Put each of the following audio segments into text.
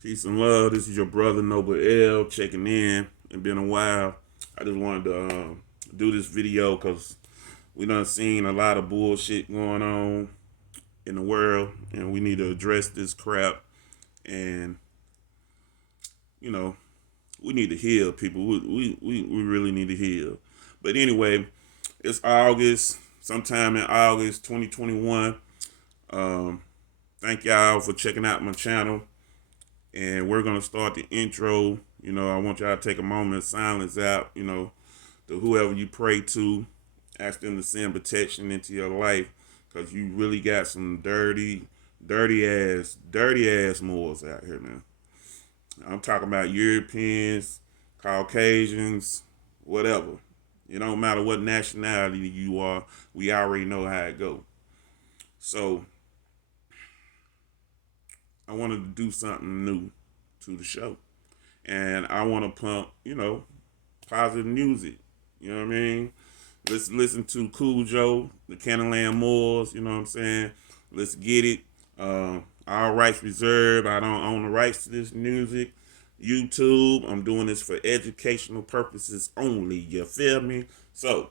Peace and love. This is your brother Noble L checking in. It's been a while. I just wanted to do this video because we done seen a lot of bullshit going on in the world, and we need to address this crap. And you know, we need to heal people. We really need to heal. But anyway, it's August, sometime in August 2021. Um, Thank y'all for checking out my channel. And we're gonna start the intro. I want y'all to take a moment of silence out, to whoever you pray to, ask them to send protection into your life, because you really got some dirty ass Moors out here now. I'm talking about Europeans, Caucasians, whatever. It don't matter what nationality you are, we already know how it go. So I wanted to do something new to the show. And I want to pump, positive music. You know what I mean? Let's listen to Cool Joe, the Canaland Moors, you know what I'm saying? Let's get it. All rights reserved. I don't own the rights to this music. YouTube, I'm doing this for educational purposes only. You feel me? So,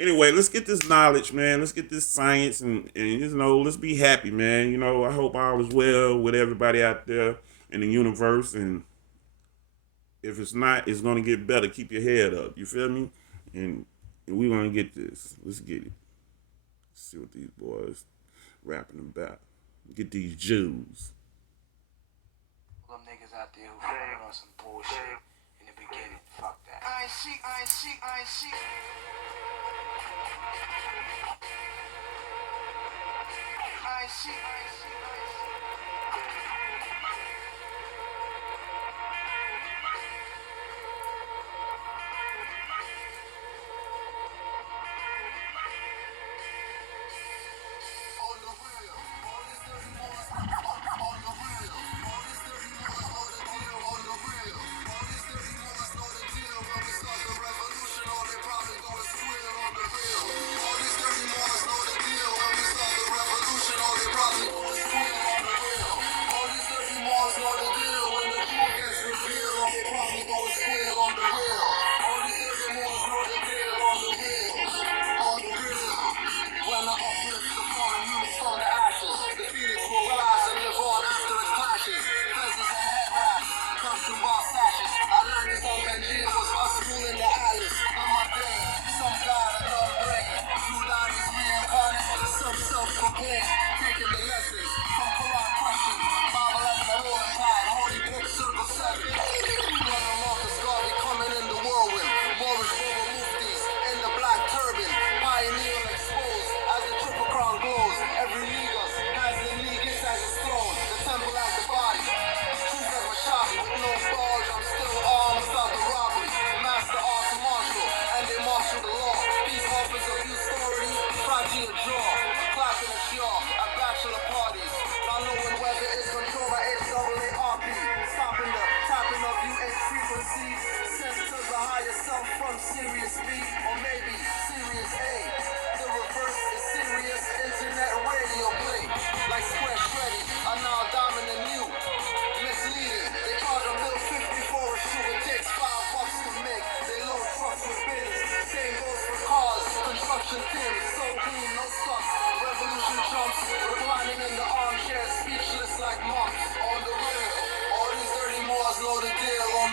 anyway, let's get this knowledge, man. Let's get this science and let's be happy, man. I hope all is well with everybody out there in the universe. And if it's not, it's going to get better. Keep your head up. You feel me? And we're going to get this. Let's get it. Let's see what these boys rapping about. Get these Jews. Them niggas out there who fucking on some bullshit in the beginning. Fuck that. I see. I see.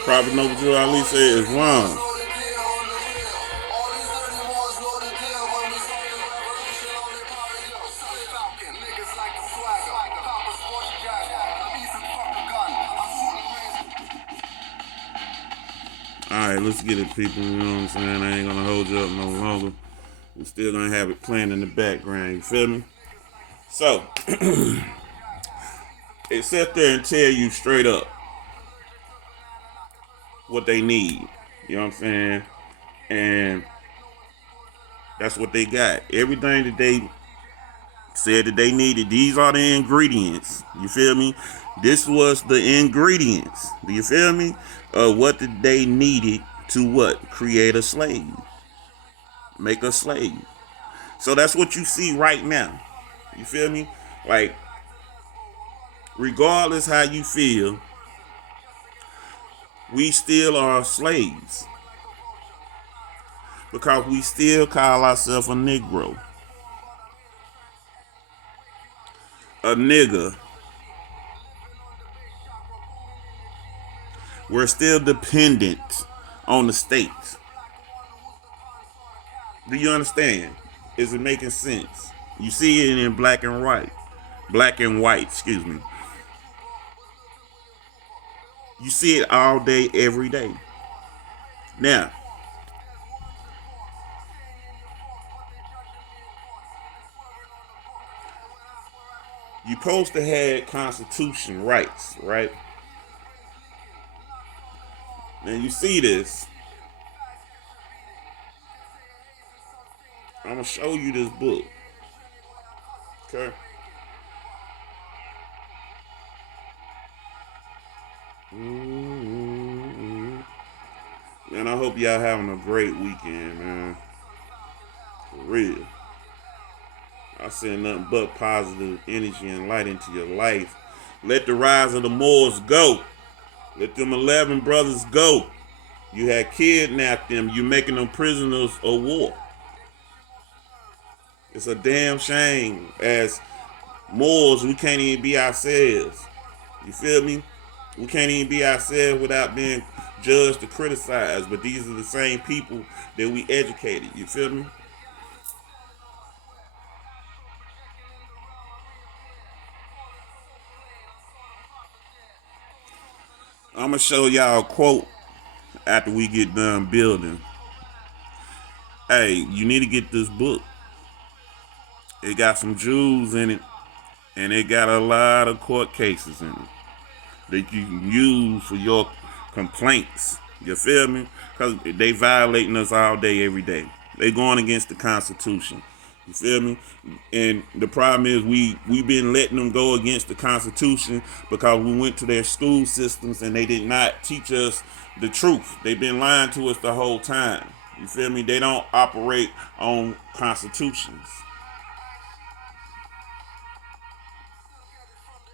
Prophet Noble Joe Ali said is wrong. Alright, let's get it, people. You know what I'm saying? I ain't gonna hold you up no longer. We're still gonna have it playing in the background. You feel me? So, they sit there and tell you straight up what they need. You know what I'm saying? And that's what they got. Everything that they said that they needed, these are the ingredients. You feel me? This was the ingredients. Do you feel me? What did they needed to what? Create a slave. Make a slave. So that's what you see right now. You feel me? Like, regardless how you feel, We still are slaves because we still call ourselves a Negro, a nigger. We're still dependent on the states. Do you understand? Is it making sense? You see it in black and white. Black and white, excuse me. You see it all day, every day. Now, you supposed to have constitution rights, right? Now you see this. I'm gonna show you this book. Okay. Mm-hmm. And I hope y'all having a great weekend, man. For real. I send nothing but positive energy and light into your life. Let the rise of the Moors go. Let them 11 brothers go. You had kidnapped them. You making them prisoners of war. It's a damn shame. As Moors, we can't even be ourselves. You feel me? We can't even be ourselves without being judged or criticized. But these are the same people that we educated. You feel me? I'm gonna show y'all a quote after we get done building. Hey, you need to get this book. It got some jewels in it, and it got a lot of court cases in it that you can use for your complaints. You feel me? Because they violating us all day, every day. They going against the Constitution. You feel me? And the problem is we been letting them go against the Constitution because we went to their school systems and they did not teach us the truth. They've been lying to us the whole time. You feel me? They don't operate on constitutions.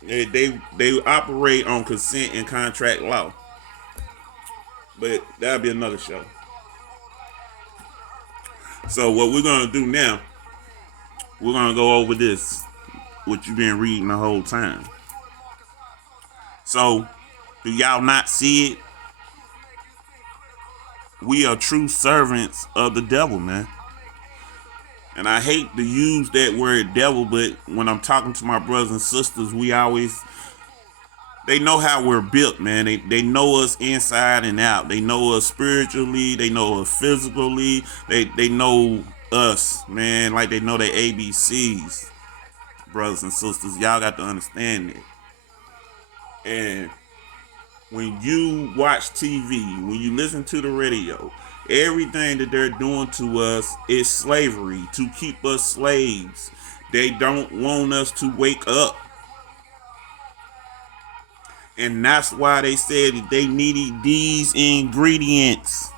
They operate on consent and contract law. But that'll be another show. So what we're gonna do now, we're gonna go over this, what you've been reading the whole time. So, do y'all not see it? We are true servants of the devil, man. And I hate to use that word devil, but when I'm talking to my brothers and sisters, they know how we're built, man. They know us inside and out. They know us spiritually. They know us physically. They know us, man, like they know their ABCs. Brothers and sisters, y'all got to understand that. And when you watch TV, when you listen to the radio, everything that they're doing to us is slavery, to keep us slaves. They don't want us to wake up. And that's why they said that they needed these ingredients.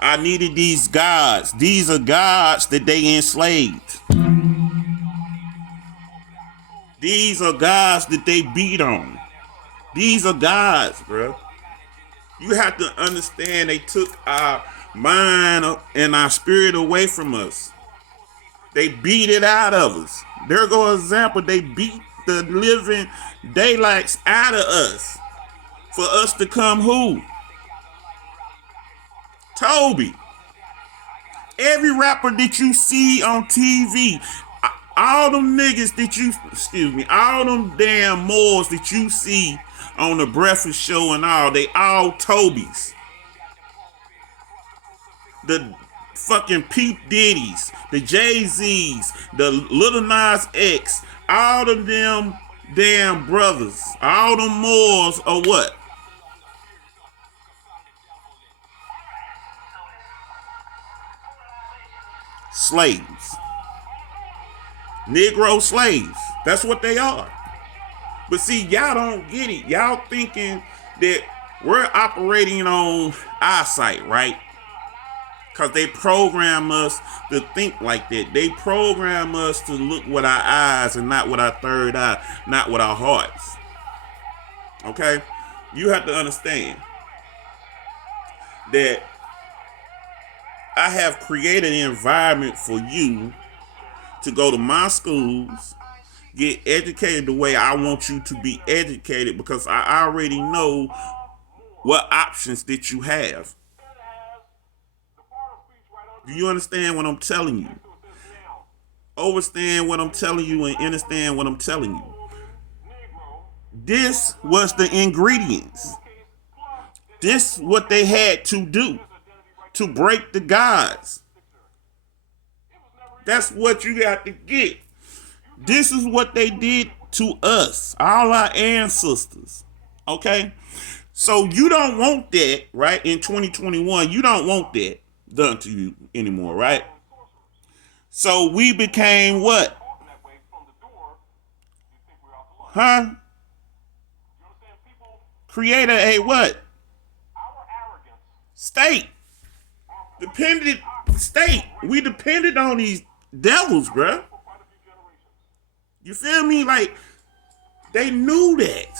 I needed these gods. These are gods that they enslaved. These are gods that they beat on. These are gods, bro. You have to understand they took our mind and our spirit away from us. They beat it out of us. There go an example. They beat the living daylights out of us. For us to come who? Toby. Every rapper that you see on TV, all them niggas that you, all them damn Moors that you see on the Breakfast Show and all, they all Toby's. The fucking Pete Diddy's, the Jay-Z's, the Little Nas X, all of them damn brothers, all them Moors are what? Slaves. Negro slaves. That's what they are. But see, y'all don't get it. Y'all thinking that we're operating on eyesight, right? Because they program us to think like that. They program us to look with our eyes and not with our third eye, not with our hearts. Okay? You have to understand. that I have created an environment for you to go to my schools, get educated the way I want you to be educated, because I already know what options that you have. Do you understand what I'm telling you? Overstand what I'm telling you and understand what I'm telling you. This was the ingredients. This what they had to do to break the gods. That's what you got to get. This is what they did to us, all our ancestors. Okay? So you don't want that, right? In 2021, you don't want that done to you anymore, right? So we became what? Huh? Created a what? State. Dependent state. We depended on these devils, bruh. You feel me? Like, they knew that.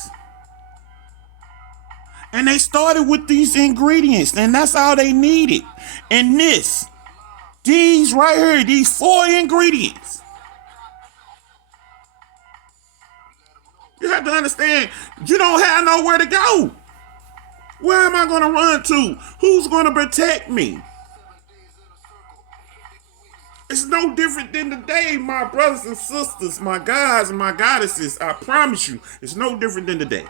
And they started with these ingredients, and that's all they needed. And these right here, these 4 ingredients. You have to understand, you don't have nowhere to go. Where am I going to run to? Who's going to protect me? It's no different than today, my brothers and sisters, my gods and my goddesses. I promise you, it's no different than today.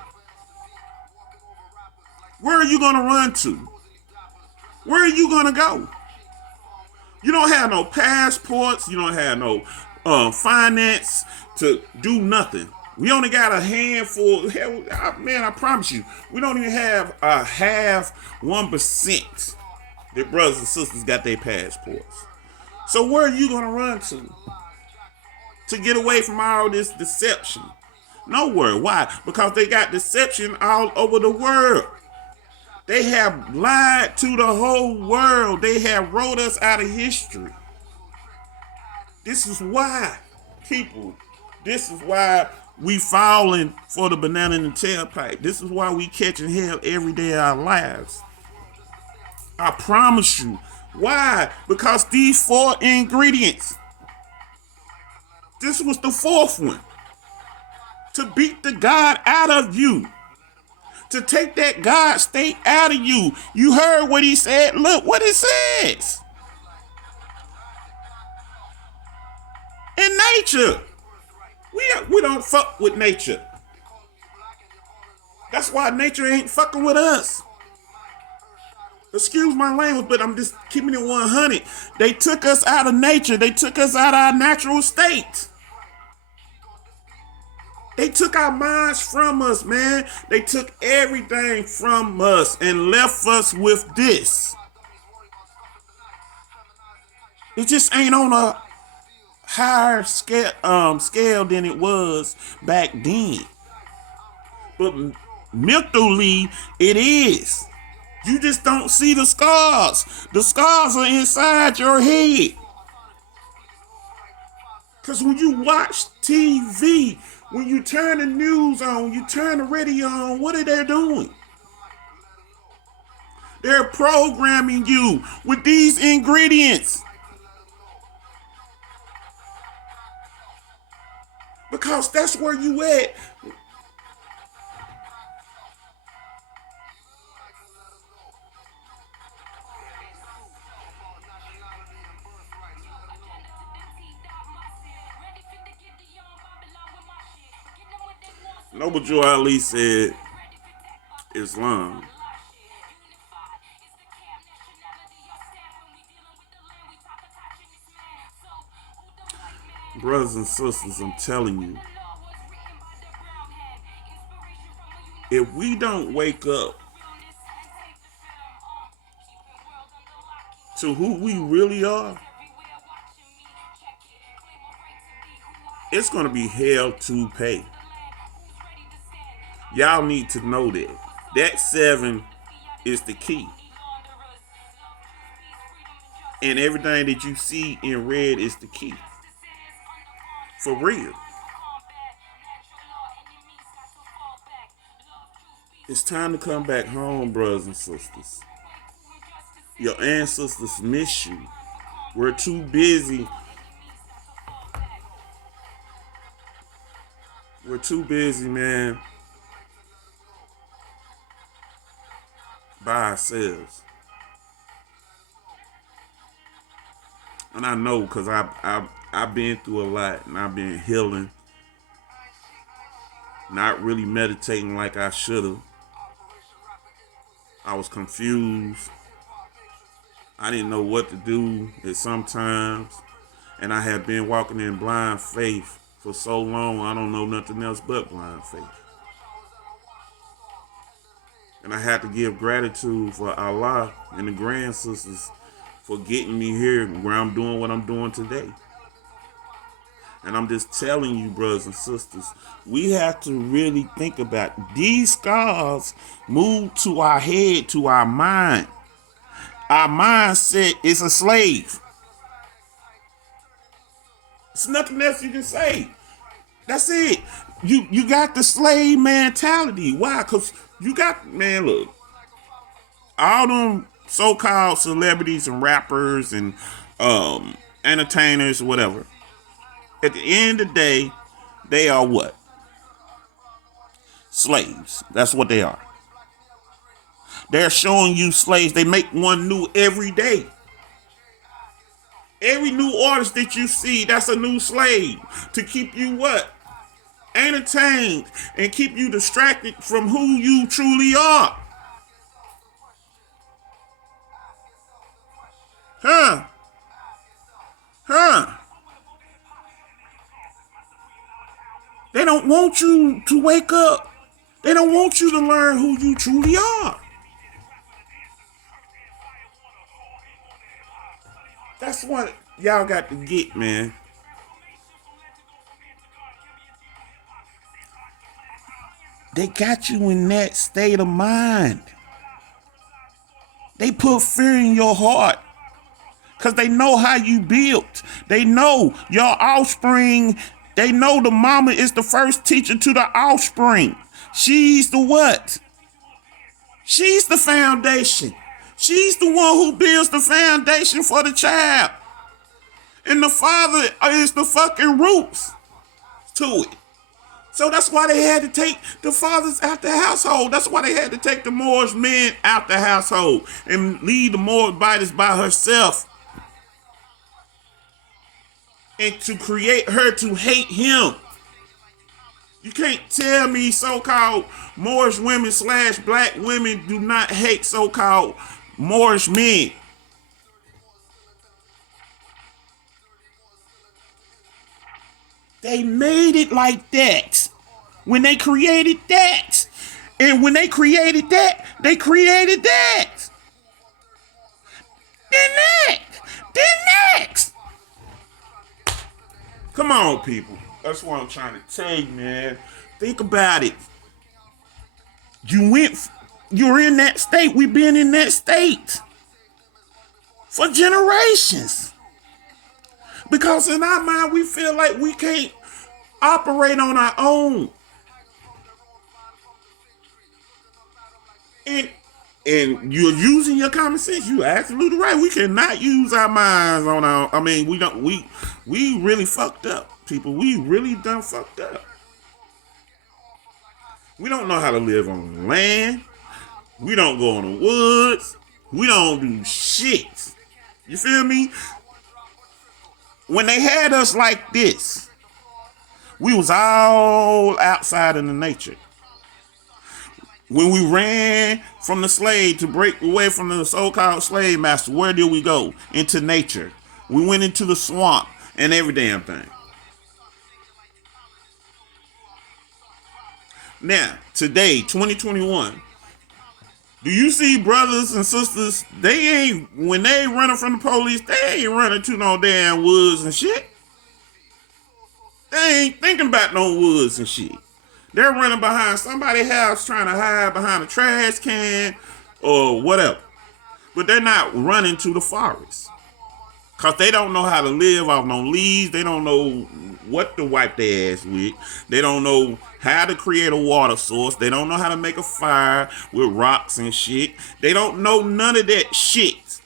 Where are you going to run to? Where are you going to go? You don't have no passports. You don't have no finance to do nothing. We only got a handful. Hell, man, I promise you, we don't even have a half 1% that brothers and sisters got their passports. So where are you going to run to get away from all this deception? Nowhere. Why? Because they got deception all over the world. They have lied to the whole world. They have wrote us out of history. This is why, people, this is why we falling for the banana in the tailpipe. This is why we catching hell every day of our lives. I promise you. Why? Because these 4 ingredients. This was the 4th one. To beat the God out of you. To take that God state out of you. You heard what he said. Look what it says. In nature. We don't fuck with nature. That's why nature ain't fucking with us. Excuse my language, but I'm just keeping it 100. They took us out of nature. They took us out of our natural state. They took our minds from us, man. They took everything from us and left us with this. It just ain't on a higher scale than it was back then. But mentally, it is. You just don't see the scars. The scars are inside your head. Because when you watch TV, when you turn the news on, you turn the radio on, what are they doing? They're programming you with these ingredients. Because that's where you at. Noble Joe Ali said Islam. Brothers and sisters, I'm telling you, if we don't wake up to who we really are, it's going to be hell to pay. Y'all need to know that. That 7 is the key. And everything that you see in red is the key. For real. It's time to come back home, brothers and sisters. Your ancestors miss you. We're too busy. We're too busy, man, by ourselves. And I know because I've been through a lot and I've been healing, not really meditating like I should have. I was confused. I didn't know what to do at sometimes. And I had been walking in blind faith for so long, I don't know nothing else but blind faith. And I had to give gratitude for Allah and the grand sisters for getting me here where I'm doing what I'm doing today. And I'm just telling you, brothers and sisters, we have to really think about these scars move to our head, to our mind. Our mindset is a slave. It's nothing else you can say. That's it. You got the slave mentality. Why? Because you got, man, look, all them so-called celebrities and rappers and entertainers or whatever. At the end of the day, they are what? Slaves. That's what they are. They're showing you slaves. They make one new every day. Every new artist that you see, that's a new slave to keep you what? Entertained and keep you distracted from who you truly are. Huh? Huh? They don't want you to wake up. They don't want you to learn who you truly are. That's what y'all got to get, man. They got you in that state of mind. They put fear in your heart because they know how you built. They know your offspring. They know the mama is the first teacher to the offspring. She's the what? She's the foundation. She's the one who builds the foundation for the child. And the father is the fucking roots to it. So that's why they had to take the fathers out the household. That's why they had to take the Moorish men out the household and leave the Moabitess by herself. And to create her to hate him. You can't tell me so-called Moorish women / black women do not hate so-called Moorish men. They made it like that when they created that. And when they created that, they created that. Then next. Come on, people. That's what I'm trying to tell you, man. Think about it. You're in that state. We've been in that state for generations. Because in our mind, we feel like we can't operate on our own. And you're using your common sense. You're absolutely right. We cannot use our minds on our. I mean, we really fucked up, people. We really done fucked up. We don't know how to live on the land. We don't go in the woods. We don't do shit. You feel me? When they had us like this, we was all outside in the nature. When we ran from the slave to break away from the so-called slave master, where did we go? Into nature. We went into the swamp and every damn thing. Now, today, 2021, do you see brothers and sisters, when they ain't running from the police, they ain't running to no damn woods and shit. They ain't thinking about no woods and shit. They're running behind somebody's house trying to hide behind a trash can or whatever. But they're not running to the forest. Because they don't know how to live off no leaves. They don't know what to wipe their ass with. They don't know how to create a water source. They don't know how to make a fire with rocks and shit. They don't know none of that shit.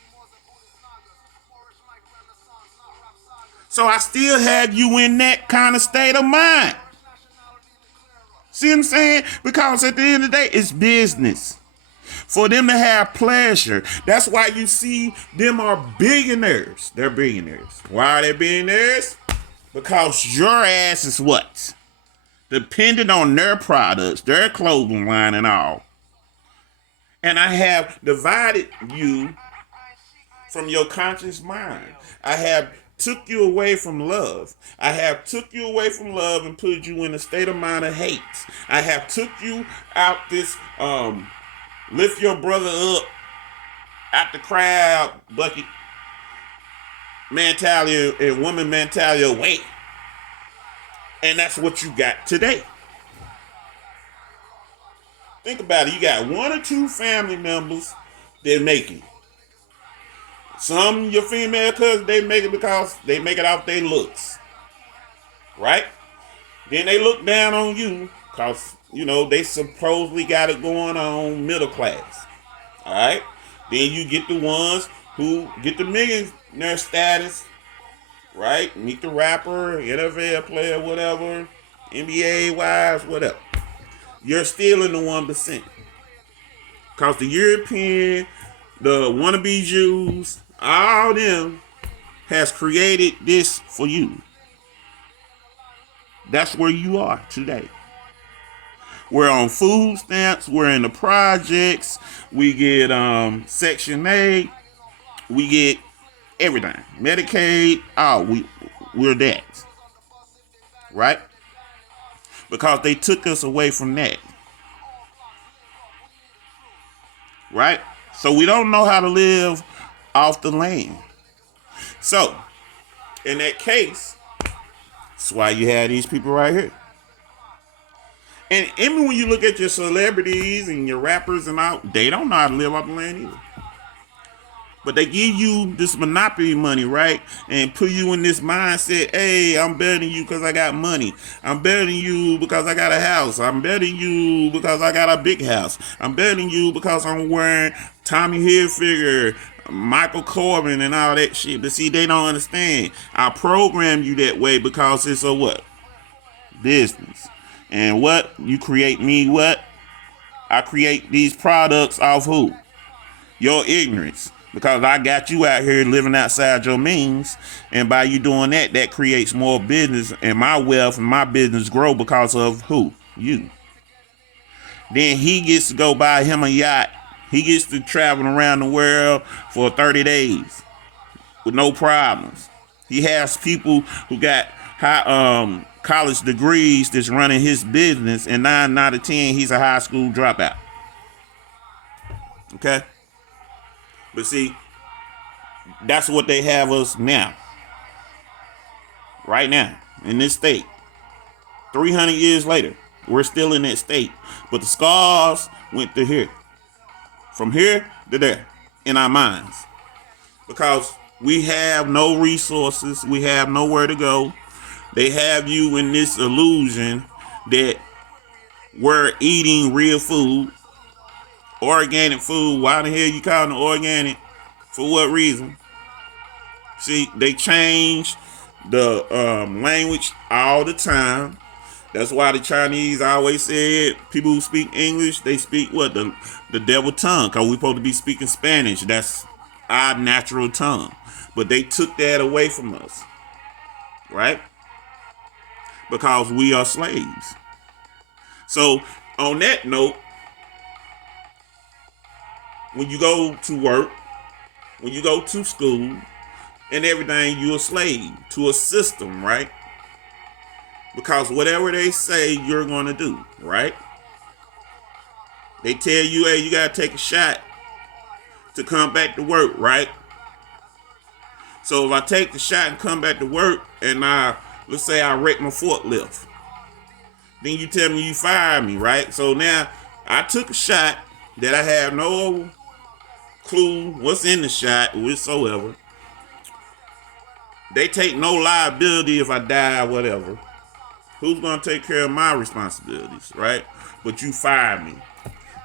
So I still have you in that kind of state of mind. See what I'm saying? Because at the end of the day, it's business. For them to have pleasure. That's why you see them are billionaires. They're billionaires. Why are they billionaires? Because your ass is what? Dependent on their products, their clothing line and all. And I have divided you from your conscious mind. I have took you away from love. I have took you away from love and put you in a state of mind of hate. I have took you out this lift your brother up out the crowd bucket mentality and woman mentality away. And that's what you got today. Think about it. You got one or two family members that make it. Some your female cousins, they make it because they make it off their looks. Right? Then they look down on you because, they supposedly got it going on middle class. Alright? Then you get the ones who get the millionaire status. Right? Meet the rapper, NFL player, whatever, NBA wives, whatever. You're still in the 1%. Because the European, the wannabe Jews, all them has created this for you. That's where you are today. We're on food stamps. We're in the projects. We get Section 8. We get everything. Medicaid. We're that. Right? Because they took us away from that. Right? So we don't know how to live off the land. So, in that case, that's why you have these people right here. And even when you look at your celebrities and your rappers and all, they don't know how to live off the land either. But they give you this monopoly money, right? And put you in this mindset, hey, I'm better than you because I got money. I'm better than you because I got a house. I'm better than you because I got a big house. I'm better than you because I'm wearing Tommy Hilfiger, Michael Corbin, and all that shit. But see, they don't understand. I program you that way because it's a what? Business. And what? You create me what? I create these products off who? Your ignorance. Because I got you out here living outside your means. And by you doing that, that creates more business. And my wealth and my business grow because of who? You. Then he gets to go buy him a yacht. He gets to travel around the world for 30 days with no problems. He has people who got high college degrees that's running his business. And 9 out of 10, he's a high school dropout. Okay? But see, that's what they have us now. Right now, in this state. 300 years later, we're still in that state. But the scars went to here. From here to there, in our minds. Because we have no resources. We have nowhere to go. They have you in this illusion that we're eating real food. Organic food. Why the hell you calling it organic? For what reason? See, they change the language all the time. That's why the Chinese always said people who speak English, they speak what? The devil tongue. Because we're supposed to be speaking Spanish. That's our natural tongue. But they took that away from us. Right? Because we are slaves. So, on that note, when you go to work, when you go to school, and everything, you're a slave to a system, right? Because whatever they say, you're going to do, right? They tell you, hey, you got to take a shot to come back to work, right? So if I take the shot and come back to work, and let's say I wreck my forklift, then you tell me you fire me, right? So now I took a shot that I have no clue what's in the shot whatsoever. They take no liability if I die or whatever. Who's going to take care of my responsibilities, right? But you fired me.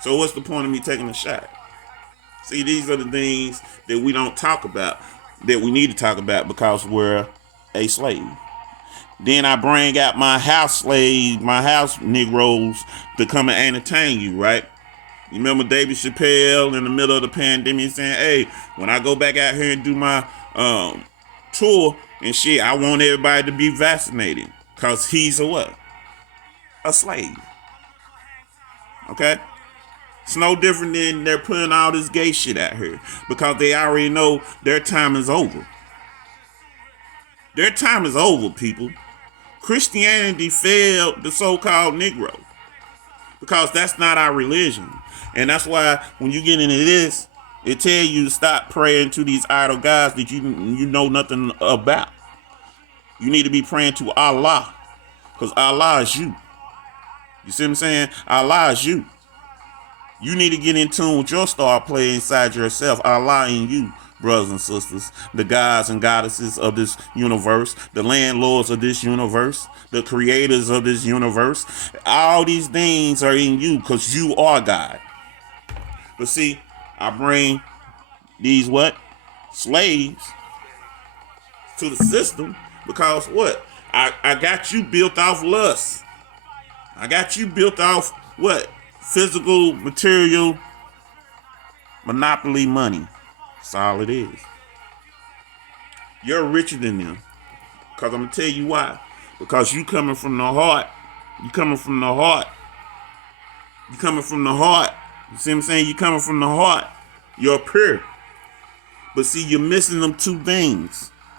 So what's the point of me taking a shot? See, these are the things that we don't talk about, that we need to talk about because we're a slave. Then I bring out my house slaves, my house Negroes to come and entertain you, right? You remember David Chappelle in the middle of the pandemic saying, hey, when I go back out here and do my tour and shit, I want everybody to be vaccinated. Because he's a what? A slave. Okay? It's no different than they're putting all this gay shit out here. Because they already know their time is over. Their time is over, people. Christianity failed the so-called Negro. Because that's not our religion. And that's why when you get into this, it tells you to stop praying to these idol gods that you know nothing about. You need to be praying to Allah. Because Allah is you. You see what I'm saying? Allah is you. You need to get in tune with your star player inside yourself. Allah in you, brothers and sisters. The gods and goddesses of this universe. The landlords of this universe. The creators of this universe. All these things are in you because you are God. But see, I bring these what? Slaves to the system because what? I got you built off lust. I got you built off what? Physical, material, monopoly money. That's all it is. You're richer than them. Because I'm going to tell you why. Because you coming from the heart. You coming from the heart. You coming from the heart. You see what I'm saying? You coming from the heart. You're pure. But see, you're missing them two things.